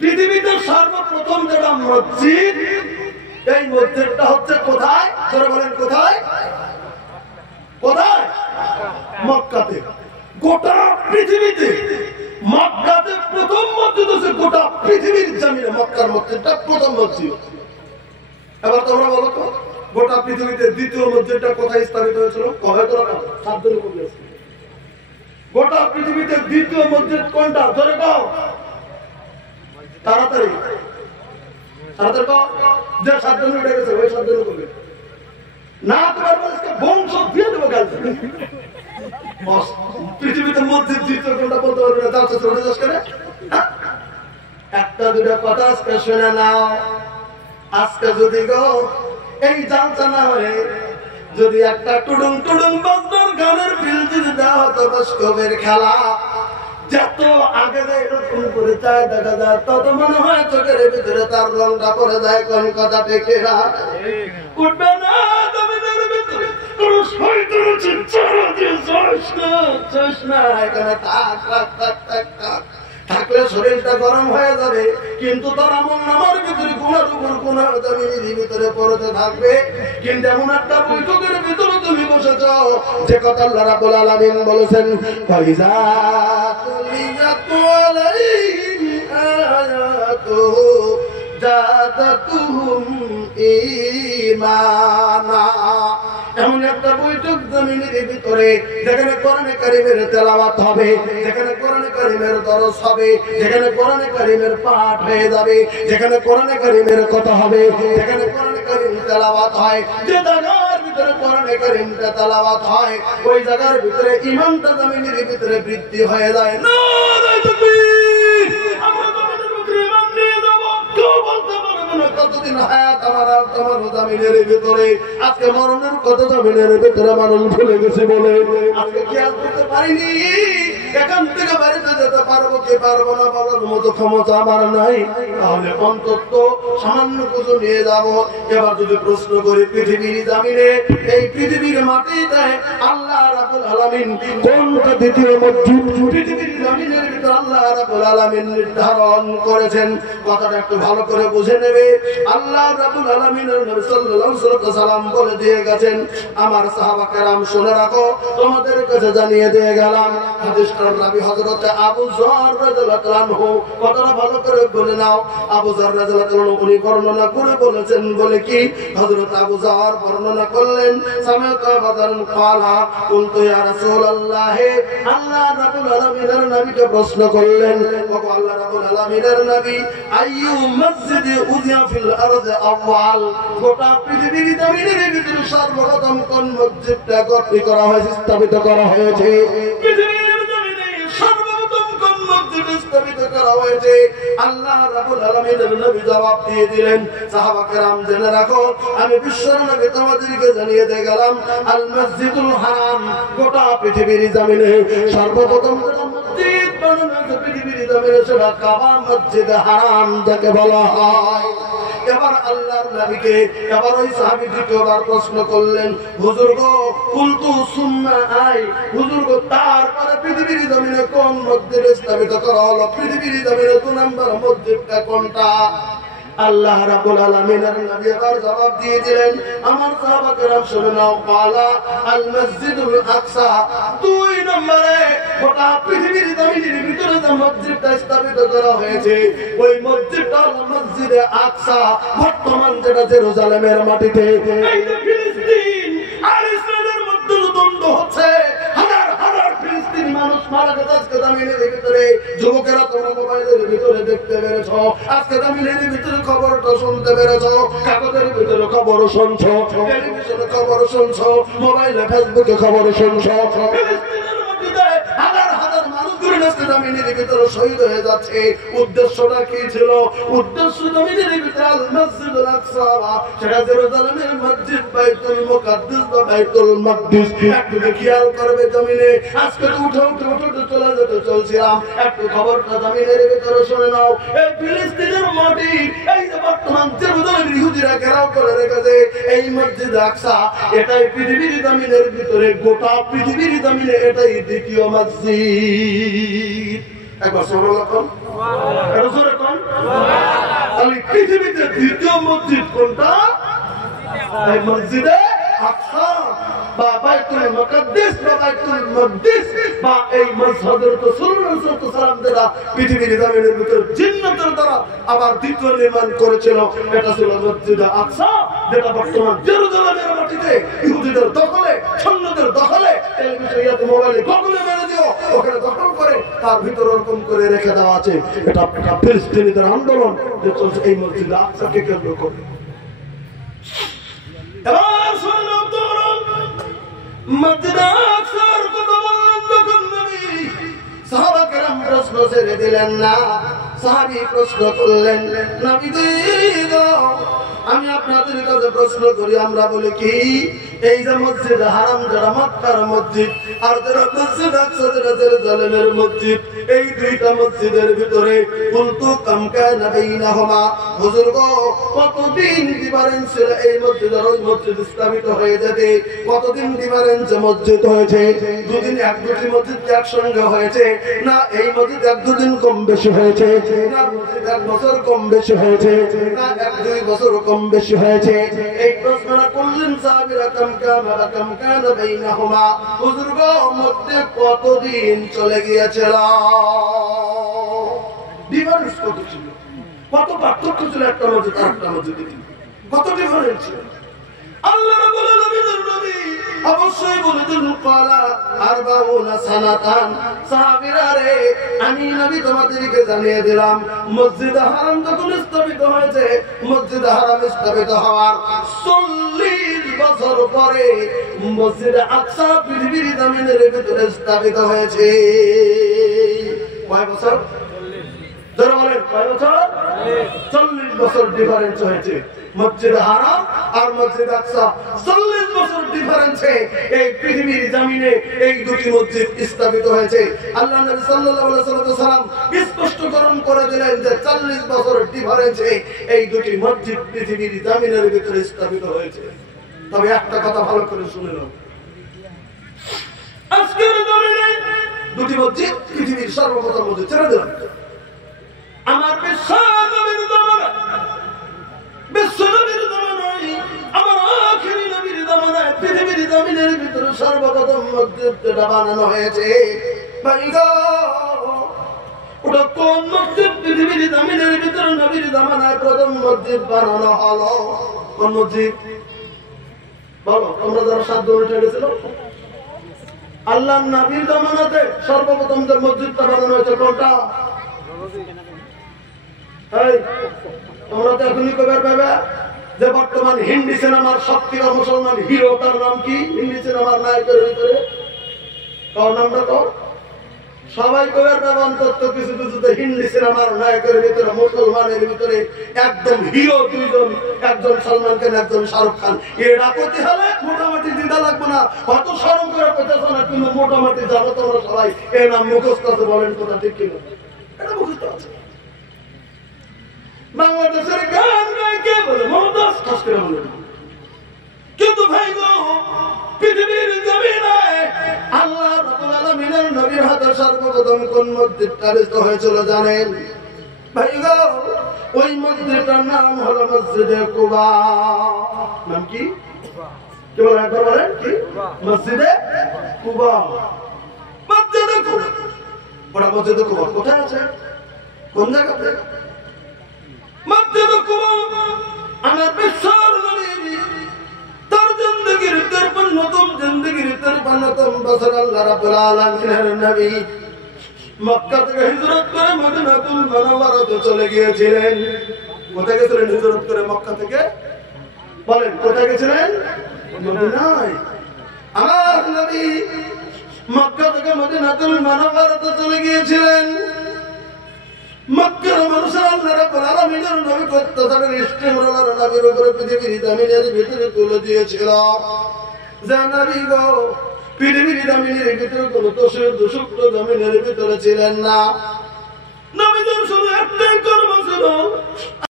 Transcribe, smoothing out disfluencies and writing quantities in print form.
পৃথিবীতে সর্বপ্রথম যেটা মসজিদ, এই মসজিদটা হচ্ছে কোথায়? যারা বলেন কোথায়? কোথায়? মক্কাতে। গোটা পৃথিবীতে মক্কাতে প্রথম মসজিদ হচ্ছে গোটা পৃথিবীর জমিনে মক্কার মসজিদটা প্রথম মসজিদ। এবার তোমরা বলো তো গোটা পৃথিবীতে দ্বিতীয় মসজিদটা কোথায় স্থাপিত হয়েছিল? গোটা পৃথিবীতে দ্বিতীয় মসজিদ কোনটা? ধরে পাও তাড়াতাড়ি তাড়াতাড়ি পাও। যে 7 জন উঠে গেছে ওই 7 জন করবে না, তোমার বংশ দিয়ে দেবো কাল। পৃথিবীতে মসজিদ দ্বিতীয় কোনটা বলতে পারবে না, যাচ্ছে চলে যাস কেন? একটা দুটা কথা আজকে শুনে নাও। আজকে যদি গো এই জালসা না হয়ে যদি একটা টুডুং টুডুং বাজনার গানের ফিল যদি দেওয়া হতো বাস্তবের খেলা, যত আগে এরকম করে চায় দেখা যায় তত মনে হয় চোখের ভিতরে তার রংটা পড়ে যায়। কোন কথা টেকে না উঠবে না জমিনের ভিতরে কোন শয়তান চিৎকার দিয়ে যাস না এখানে থাক থাক থাক থাক থাক থাকলে শরীরটা গরম হয়ে যাবে, কিন্তু তার আমল নামার ভিতরে গুনার উপর গুনাহ জমিনের ভিতরে পড়তে থাকবে। কিন্তু এমন একটা বৈঠকের ভিতরে তুমি বসেছ যে কথা আল্লাহ রাব্বুল আলামিন বলেছেন, ফাইজা তুলিয়াত আলাইহিম আয়াতুহু জাদাতুহুম ঈমানা। এমন একটা বৈঠক জমিনের ভিতরে যেখানে কোরআনে কারীমের তেলাওয়াত হবে, যেখানে কোরআনে কারীমের দরস হবে, যেখানে কোরআনে কারীমের পাঠ হয়ে যাবে, যেখানে কোরআনে কারীমের কথা হবে, যেখানে কোরআনে কারীম তেলাওয়াত হয়, যে জায়গার ভিতরে কোরআনে কারীমটা তেলাওয়াত হয় ওই জায়গার ভিতরে ঈমানটা জমিনের ভিতরে বৃদ্ধি হয়ে যায়। নারে তাকবীর! আমরা জমিনের ভিতরে ঈমান নিয়ে যাব। কেউ বলতে পারবে না কতদিন হায়াত আমার আর তোমার জমিনের ভিতরে। আজকে মরণের কত জমিনের ভিতরে মানুষ ভুলে গেছে বলে আজকে খেয়াল করতে পারিনি। এখান থেকে বাড়িতে যেতে পারবো কি পারবো না বলার মতো ক্ষমতা আমার নাই, তাহলে অন্তত সামান্য কিছু নিয়ে যাব। এবার যদি প্রশ্ন করি পৃথিবীর জমিনে এই পৃথিবীর মাটিতে আল্লাহ রাব্বুল আলামিন কোনটা দ্বিতীয় মসজিদ পৃথিবীর জমিনের ভিতরে আল্লাহ রাব্বুল আলামিন নির্ধারণ করেছেন, কথাটা একটু ভালো করে বুঝে নেবে। আল্লাহ রাব্বুল আলামিনের নবী সাল্লাল্লাহু আলাইহি ওয়াসাল্লাম বলে দিয়ে গেছেন, আমার সাহাবা কেরাম শুনে রাখো, তোমাদের কাছে জানিয়ে দিয়ে গেলাম। হাদিসটার রাবী হযরত আবু যর রাদিয়াল্লাহু আনহু, কথাটা ভালো করে বলে নাও। আবু যর রাদিয়াল্লাহু আনহু উনি বর্ণনা করে বলেছেন, বলে কি হযরত আবু যর বর্ণনা করলেন, সামিআতু বাদান ক্বালা কুনতু ইয়া রাসূলুল্লাহ, আল্লাহ রাব্বুল আলামিনের নবীকে প্রশ্ন করলেন, ওগো আল্লাহ রাব্বুল আলামিনের নবী, আইয়ু মসজিদে উযিয়া ফিল আরদি আওয়াল, গোটা পৃথিবীর জমিনের ভিতরে সর্বপ্রথম কোন মসজিদটা গঠন করা হয়েছে, স্থাপিত করা হয়েছে? পৃথিবীর জমিনে সর্বপ্রথম কোন মসজিদ স্থাপিত করা হয়েছে? আল্লাহ রাব্বুল আলামিনের নবী জবাব দিয়ে দিলেন, সাহাবা কেরাম জেনে রাখো, আমি বিশ্বর নবী তোমাদেরকে জানিয়ে দিয়ে গেলাম, আল মসজিদুল হারাম। গোটা পৃথিবীর জমিনে সর্বপ্রথম মসজিদ বানানো হয়েছে পৃথিবীর জমিনে, সেটা কাবা মসজিদ হারাম যাকে বলা হয়। এবার আল্লাহর নবীকে এবার ওই সাহাবী দ্বিতীয়বার প্রশ্ন করলেন, হুজুর গো কুলতু সুম্মা আই, হুজুর গো তারপরে পৃথিবীর জমিনে কোন মসজিদ স্থাপিত করা হলো? পৃথিবীর জমিনে 2 নম্বর মসজিদটা কোনটা? আল্লাহ রাব্বুল আলামিনের নবী আবার জবাব দিয়ে দিলেন, আমার সাহাবা কেরাম শুনে নাও, ক্বালা আল মসজিদুল আকসা। 2 নম্বরে গোটা পৃথিবীর জমিনের ভিতরে যে মসজিদটা স্থাপিত করা হয়েছে ওই মসজিদটা হলো মসজিদে আকসা, বর্তমান যেটা জেরুজালেমের মাটিতে। এই যে ফিলিস্তিন আর ইসরায়েলের মধ্যে দ্বন্দ্ব হচ্ছে, হাজার হাজার ফিলিস্তিনি মানুষ মারা গেছে আজকে জমিনের ভিতরে। যুবকেরা তোমরা মোবাইলের ভিতরে দেখতে পেরেছ, আজকে জমিনের ভিতরে খবরটা শুনতে পেরেছ, কাগজের ভিতরে খবর শুনছ, টেলিভিশনে খবর শুনছ, মোবাইলে ফেসবুকে খবর শুনছ। ফিলিস্তিনের মধ্যে হাজার হাজার মানুষ আজকে জমিনের ভিতরে শহীদ হয়ে যাচ্ছে। উদ্দেশ্যটা কি ছিল? উদ্দেশ্য জমিনের ভিতরে আল মসজিদুল আকসা, সেটা জেরুজালেমের মসজিদ বাইতুল মুকাদ্দাস বা বাইতুল মাকদিস। একটু খেয়াল করবে জমিনে আজকে তো উঠে উঠে উঠে চলে যেতে চলছিলাম, একটু খবরটা জমিনের ভিতরে শুনে নাও। এই ফিলিস্তিনের মাটি, এই যে বর্তমান জেরুজালেমের ইহুদিরা ঘেরাও করে রেখেছে এই মসজিদ আকসা, এটাই পৃথিবীর জমিনের ভিতরে, গোটা পৃথিবীর জমিনে এটাই দ্বিতীয় মসজিদ। একবার সুবহানাল্লাহ কোন, এটা জোরে কোন। তাহলে পৃথিবীতে দ্বিতীয় মসজিদ কোনটা? এই মসজিদে আকসা বা বাইতুল মুকাদ্দাস বা বাইতুল মাকদিস বা এই মসজিদের রাসূলুল্লাহ সাল্লাল্লাহু আলাইহি ওয়াসাল্লাম দ্বারা পৃথিবীর জমিনের ভিতর জিন্নাতের দ্বারা আবার দ্বিতীয় নির্মাণ করেছিল, এটা ছিল মসজিদে আকসা, যেটা বর্তমান জেরুজালেমের মাটিতে ইহুদিদের দখলে, সৈন্যদের দখলে, টেলিভিশন মোবাইলে দখলে মেরে দিও, ওখানে দখল করে তার ভিতরে ওরকম করে রেখে দেওয়া আছে। এটা ফিলিস্তিনিদের আন্দোলন যে চলছে এই মসজিদে আকসাকে কেন্দ্র করে। এবার শুনুন আপনারা, মসজিদে আকসার কথা বললেন যখন নবী, সাহাবা কেরাম প্রশ্ন ছেড়ে দিলেন না। সাহাবী প্রশ্ন করলেন, নবী গো, আমি আপনাদের কাছে প্রশ্ন করি, আমরা বলি কি এই যে মসজিদ হারাম যারা মক্কার মসজিদ আর যারা মসজিদ আকসা যারা জেরুজালেমের মসজিদ, এই দুইটা মসজিদের ভিতরে কুলতু কাম কানা বাইনাহুমা, হুজুর গো কতদিন ডিফারেন্স ছিল এই মসজিদ আর ওই মসজিদ স্থাপিত হয়ে যেতে? কতদিন ডিফারেন্স মসজিদ হয়েছে? দুদিন, এক দুটি মসজিদ একসঙ্গে হয়েছে না? এই মসজিদ এক দুদিন কম বেশি হয়েছে না? মসজিদ এক বছর কম বেশি হয়েছে না? এক দুই বছর কম বেশি হয়েছে? এই প্রশ্নটা করলেন সাহাবীরা, কাম কানা বাইনাহুমা, হুজুর গো মধ্যে কতদিন চলে গিয়েছিল? ডিফারেন্স কত ছিল? কত পার্থক্য ছিল একটা মসজিদ আর একটা মসজিদে? কত ডিফারেন্স ছিল? আল্লাহ রাব্বুল আলামিনের নবী অবশ্যই বলেছেন, ক্বালা আরবাউনা সানাতান, সাহাবীরা রে আমি নবী তোমাদেরকে জানিয়ে দিলাম, মসজিদ হারাম যখন স্থাপিত হয়েছে, মসজিদ হারাম স্থাপিত হওয়ার 40 বছর পরে মসজিদ আকসা পৃথিবীর জমিনের ভিতরে স্থাপিত হয়েছে। কয় বছর? যারা বলেন কয় বছর? 40 বছর ডিফারেন্স হয়েছে। মসজিদ হারাম আর মসজিদ আকসা 40 বছর ডিফারেন্সে এই পৃথিবীর জমিনে এই দুটি মসজিদ স্থাপিত হয়েছে। আল্লাহ নবী সাল্লাল্লাহু আলাইহি ওয়াসাল্লাম স্পষ্টকরণ করে দিলেন যে 40 বছর ডিফারেন্সে এই দুটি মসজিদ পৃথিবীর জমিনের ভিতরে স্থাপিত হয়েছে। তবে একটা কথা ভালো করে শুনে নাও, আজকের জমিনে দুটি মসজিদ পৃথিবীর সর্বপ্রথম মসজিদ ছেড়ে দিলাম। আমার বিশ্বনবীর জামানা, বিশ্বনবীর জামানায়, আমার আখিরি নবীর জামানায় পৃথিবীর জমিনের ভিতরে সর্বপ্রথম মসজিদ যেটা বানানো হয়েছে, ভাই গো ওটা কোন মসজিদ? পৃথিবীর জমিনের ভিতরে নবীর জামানায় প্রথম মসজিদ বানানো হলো। কোন মসজিদ বলো? তোমরা যারা 7 জন উঠে গেছিল, আল্লাহ নবীর জামানাতে সর্বপ্রথম যে মসজিদটা বানানো হয়েছে কোনটা? তোমরা তো এখনই কবার পাবে যে বর্তমান হিন্দি সিনেমার সবথেকে মুসলমান হিরো, তার নাম কি? হিন্দি সিনেমার নায়কের ভিতরে কার নামটা কর? সবাই কবার পাবে অন্তত কিছু কিছুতে হিন্দি সিনেমার নায়কের ভিতরে, মুসলমানের ভিতরে একদম হিরো দুইজন, একজন সালমান খান, একজন শাহরুখ খান। এরা করতে হলে মোটামুটি দিদা লাগবে না, কত শরম করে পেতেছ না, কিন্তু মোটামুটি জানো তোমরা সবাই এর নাম মুখস্থ আছে। বলেন কথা ঠিক কিনা? এটা মুখস্থ আছে। বাংলাদেশের গান গায় কে বলে? মমতাজ খাস করে বলে। কিন্তু ভাই গো পৃথিবীর জমিনে আল্লাহ রাব্বুল আলামিনের নবীর হাতে সর্বপ্রথম কোন মসজিদটা বেস্ত হয়েছিল জানেন? ভাই গো ওই মসজিদটার নাম হলো মসজিদে কুবা। নাম কি? কি বলে? একবার বলেন কি? মসজিদে কুবা। মসজিদে কুবা, ওটা মসজিদে কুবা কোথায় আছে? কোন জায়গাতে? মসজিদে কুবা আমার বিশ্বের নবী তার জিন্দেগির 53তম জিন্দেগির 53তম বছর আল্লাহ রাব্বুল আলামিনের নবী মক্কা থেকে হিজরত করে মদিনাতুল মুনাওয়ারাতে চলে গিয়েছিলেন। কোথায় গেছিলেন হিজরত করে মক্কা থেকে? বলেন কোথায় গেছিলেন? মদিনায়। আমার নবী মক্কা থেকে মদিনাতুল মুনাওয়ারাতে চলে গিয়েছিলেন। মক্কার মানুষের আল্লাহ রাব্বুল আলামিনের নবী অত্যাচারের ইস্তেমরার নবীর উপরে পৃথিবীর জমিনের ভিতরে তুলে দিয়েছিল। যা নবী গো, পৃথিবীর জমিনের ভিতরে কোনো দোষযুক্ত জমিনের ভিতরে ছিলেন না। নবীদের শুধু একটাই কর্ম ছিল,